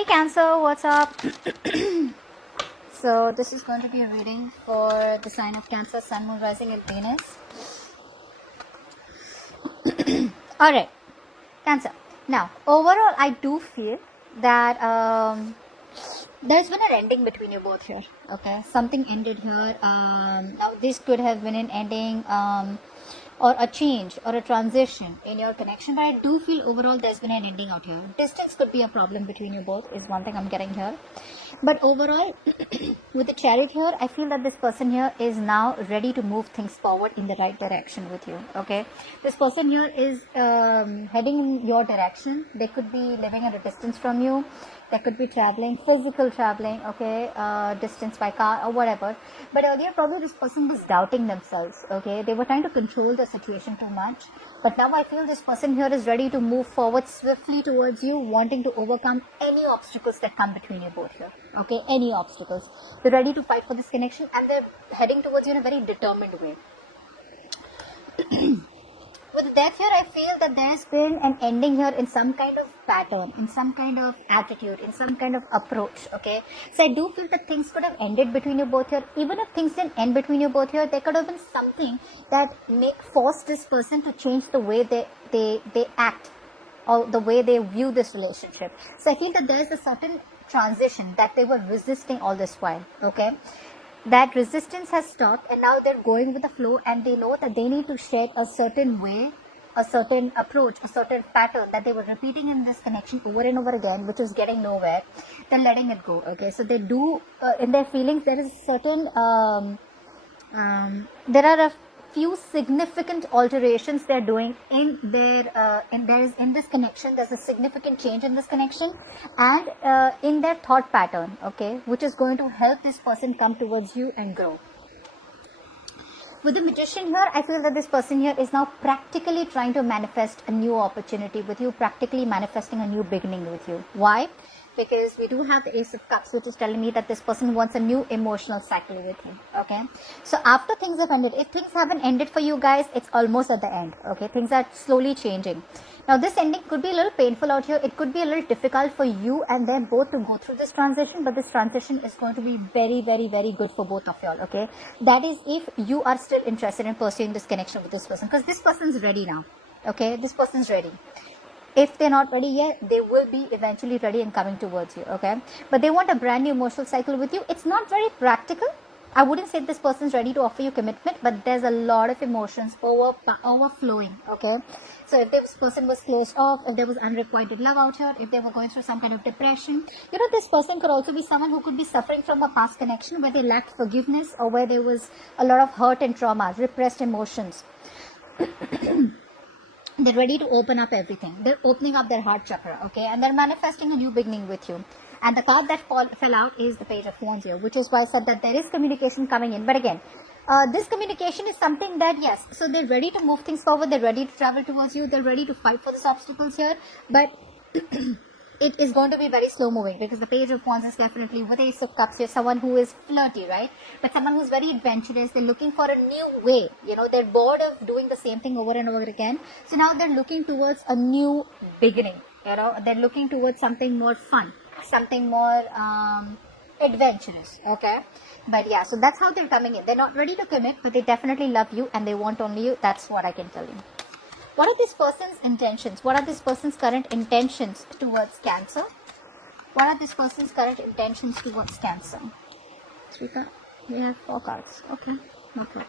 Hey Cancer, what's up? So this is going to be a reading for the sign of Cancer, Sun, Moon, Rising and Venus. Alright, Cancer. Now, overall I do feel that there's been an ending between you both here. Okay, something ended here. Now this could have been an ending or a change or a transition in your connection, but I do feel overall there's been an ending out here. Distance could be a problem between you both is one thing I'm getting here, but overall with the Chariot here, I feel that this person here is now ready to move things forward in the right direction with you. Okay, this person here is heading in your direction. They could be living at a distance from you. They could be traveling, physical traveling, okay, distance by car or whatever. But earlier probably this person was doubting themselves, okay. They were trying to control the situation too much. But now I feel this person here is ready to move forward swiftly towards you, wanting to overcome any obstacles that come between you both here, okay, any obstacles. They're ready to fight for this connection and they're heading towards you in a very determined way. With death here, I feel that there's been an ending here in some kind of pattern, in some kind of attitude, in some kind of approach, okay. So I do feel that things could have ended between you both here. Even if things didn't end between you both here, there could have been something that forced this person to change the way they act or the way they view this relationship. So I feel that there's a certain transition that they were resisting all this while, okay. That resistance has stopped and now they're going with the flow, and they know that they need to shed a certain way, a certain approach, a certain pattern that they were repeating in this connection over and over again, which was getting nowhere. They're letting it go, okay. So they do in their feelings there is a certain there are a few significant alterations they're doing in their in this connection. There's a significant change in this connection and in their thought pattern, okay, which is going to help this person come towards you and grow. With the Magician here, I feel that this person here is now practically trying to manifest a new opportunity with you, practically manifesting a new beginning with you. Why? Because we do have the Ace of Cups, which is telling me that this person wants a new emotional cycle with you, okay. So after things have ended, if things haven't ended for you guys, it's almost at the end, okay. Things are slowly changing. Now this ending could be a little painful out here. It could be a little difficult for you and them both to go through this transition, but this transition is going to be very, very, very good for both of y'all, okay. That is if you are still interested in pursuing this connection with this person, because this person's ready now, okay. This person's ready. If they're not ready yet, they will be eventually ready and coming towards you, okay. But they want a brand new emotional cycle with you. It's not very practical. I wouldn't say this person's ready to offer you commitment, but there's a lot of emotions overflowing, okay. So if this person was closed off, if there was unrequited love out here, if they were going through some kind of depression, you know, this person could also be someone who could be suffering from a past connection where they lacked forgiveness or where there was a lot of hurt and trauma, repressed emotions. They're ready to open up everything. They're opening up their heart chakra, okay, and they're manifesting a new beginning with you. And the card that fell out is the Page of Wands here, which is why I said that there is communication coming in. But again, this communication is something that, yes, so they're ready to move things forward. They're ready to travel towards you. They're ready to fight for these obstacles here. But it is going to be very slow moving, because the Page of Wands is definitely with Ace of Cups here, someone who is flirty, right? But someone who's very adventurous. They're looking for a new way. You know, they're bored of doing the same thing over and over again. So now they're looking towards a new beginning. You know, they're looking towards something more fun, something more adventurous, okay. But yeah, so that's how they're coming in. They're not ready to commit, but they definitely love you and they want only you. That's what I can tell you. What are this person's intentions? What are this person's current intentions towards Cancer? What are this person's current intentions towards Cancer? We have 4 cards. Okay, no problem.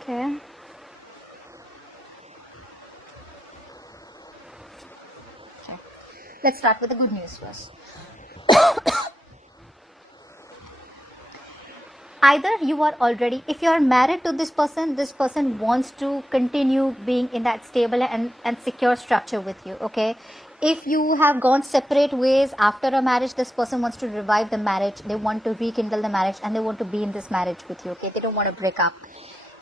Okay. Let's start with the good news first. Either you are already, if you are married to this person wants to continue being in that stable and secure structure with you, okay. If you have gone separate ways after a marriage, this person wants to revive the marriage. They want to rekindle the marriage and they want to be in this marriage with you, okay. They don't want to break up.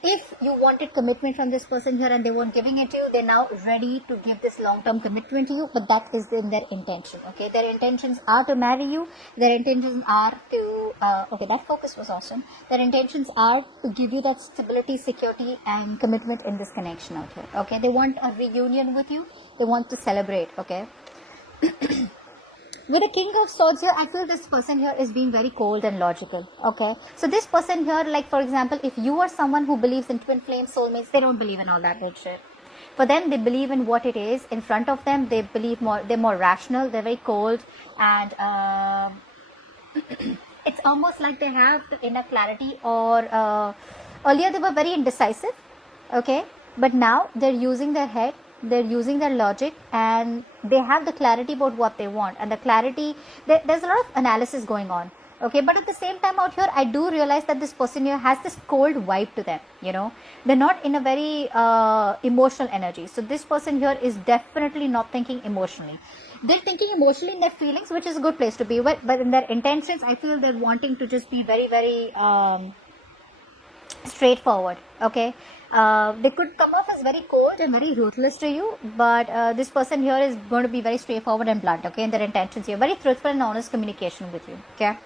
If you wanted commitment from this person here and they weren't giving it to you, they're now ready to give this long-term commitment to you, but that is in their intention, okay. Their intentions are to marry you. Their intentions are to, okay, that focus was awesome. Their intentions are to give you that stability, security and commitment in this connection out here, okay. They want a reunion with you. They want to celebrate, okay. With the King of Swords here, I feel this person here is being very cold and logical. Okay, so this person here, like for example, if you are someone who believes in twin flame soulmates, they don't believe in all that bullshit. For them, they believe in what it is in front of them. They believe more. They're more rational. They're very cold, and it's almost like they have the inner clarity. Or earlier they were very indecisive. Okay, but now they're using their head. They're using their logic, and they have the clarity about what they want. And the clarity, there's a lot of analysis going on. Okay, but at the same time out here, I do realize that this person here has this cold vibe to them. You know, they're not in a very emotional energy. So this person here is definitely not thinking emotionally. They're thinking emotionally in their feelings, which is a good place to be. But in their intentions, I feel they're wanting to just be very, very straightforward. Okay, they could come off as very cold and very ruthless to you, but this person here is going to be very straightforward and blunt. Okay, in their intentions here, very truthful and honest communication with you. Okay.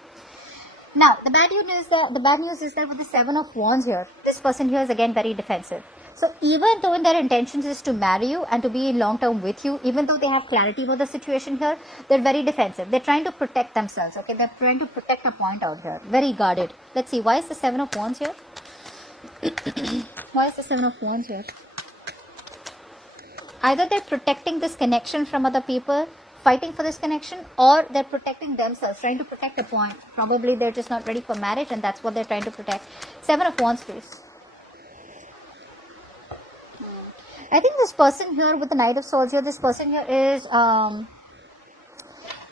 Now, the bad news is that with the Seven of Wands here, this person here is again very defensive. So even though their intentions is to marry you and to be long term with you, even though they have clarity about the situation here, they're very defensive. They're trying to protect themselves. Okay, they're trying to protect a point out here. Very guarded. Let's see, why is the Seven of Wands here? Why is the Seven of Wands here? Either they're protecting this connection from other people, fighting for this connection, or they're protecting themselves, trying to protect a point. Probably they're just not ready for marriage, and that's what they're trying to protect. Seven of Wands, please. I think this person here with the Knight of Swords here, this person here is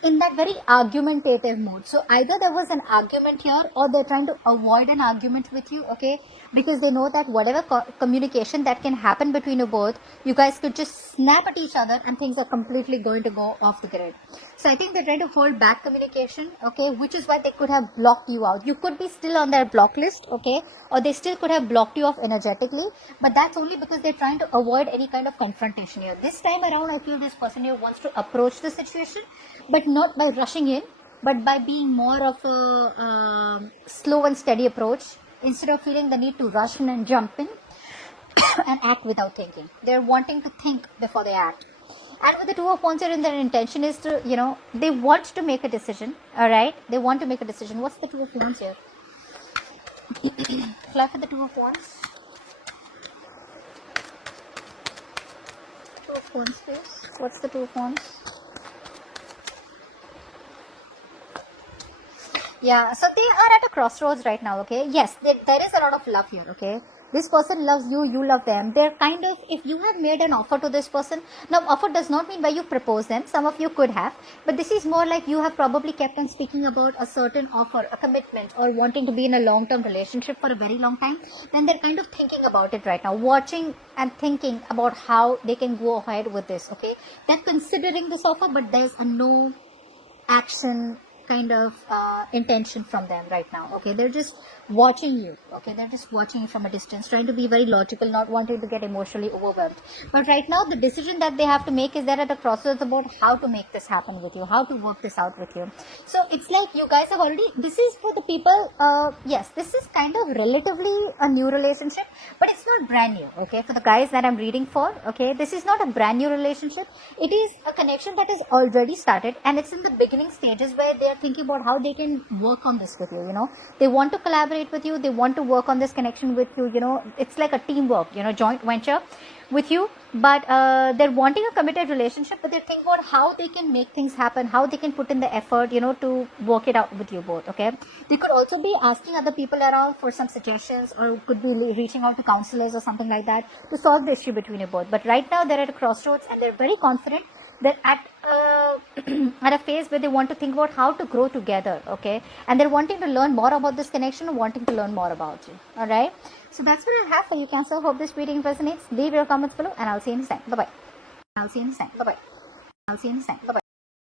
in that very argumentative mode. So either there was an argument here, or they're trying to avoid an argument with you, okay, because they know that whatever communication that can happen between you both, you guys could just snap at each other and things are completely going to go off the grid. So I think they're trying to hold back communication, okay, which is why they could have blocked you out. You could be still on their block list, okay, or they still could have blocked you off energetically, but that's only because they're trying to avoid any kind of confrontation here. This time around, I feel this person here wants to approach the situation, but not by rushing in, but by being more of a slow and steady approach, instead of feeling the need to rush in and jump in and act without thinking. They're wanting to think before they act. And with the Two of Wands here, their intention is to, you know, they want to make a decision. Alright, they want to make a decision. What's the Two of Wands here? Fly for the Two of Wands. Two of Wands, please. What's the Two of Wands? Yeah, so they are at a crossroads right now, okay? Yes, there is a lot of love here, okay? This person loves you, you love them. They're kind of, if you have made an offer to this person, now offer does not mean by you propose them. Some of you could have, but this is more like you have probably kept on speaking about a certain offer, a commitment, or wanting to be in a long-term relationship for a very long time. Then they're kind of thinking about it right now, watching and thinking about how they can go ahead with this, okay? They're considering this offer, but there's a no action kind of intention from them right now, okay? They're just watching you, okay? They're just watching you from a distance, trying to be very logical, not wanting to get emotionally overwhelmed. But right now, the decision that they have to make is they're at a crossroads about how to make this happen with you, how to work this out with you. So it's like you guys have already, this is for the people, yes, this is kind of relatively a new relationship, but it's not brand new, okay? For the guys that I'm reading for, okay, this is not a brand new relationship. It is a connection that is already started, and it's in the beginning stages where they are thinking about how they can work on this with you, you know. They want to collaborate with you, they want to work on this connection with you, you know. It's like a teamwork, you know, joint venture with you, but they're wanting a committed relationship, but they're thinking about how they can make things happen, how they can put in the effort, you know, to work it out with you both, okay? They could also be asking other people around for some suggestions, or could be reaching out to counselors or something like that to solve the issue between you both. But right now they're at a crossroads, and they're very confident. They're at a phase where they want to think about how to grow together, okay? And they're wanting to learn more about this connection, wanting to learn more about you, all right? So that's what I have for you, Cancer. Hope this reading resonates. Leave your comments below, and I'll see you next time. Bye-bye. I'll see you next time. Bye-bye. I'll see you next time. Bye-bye.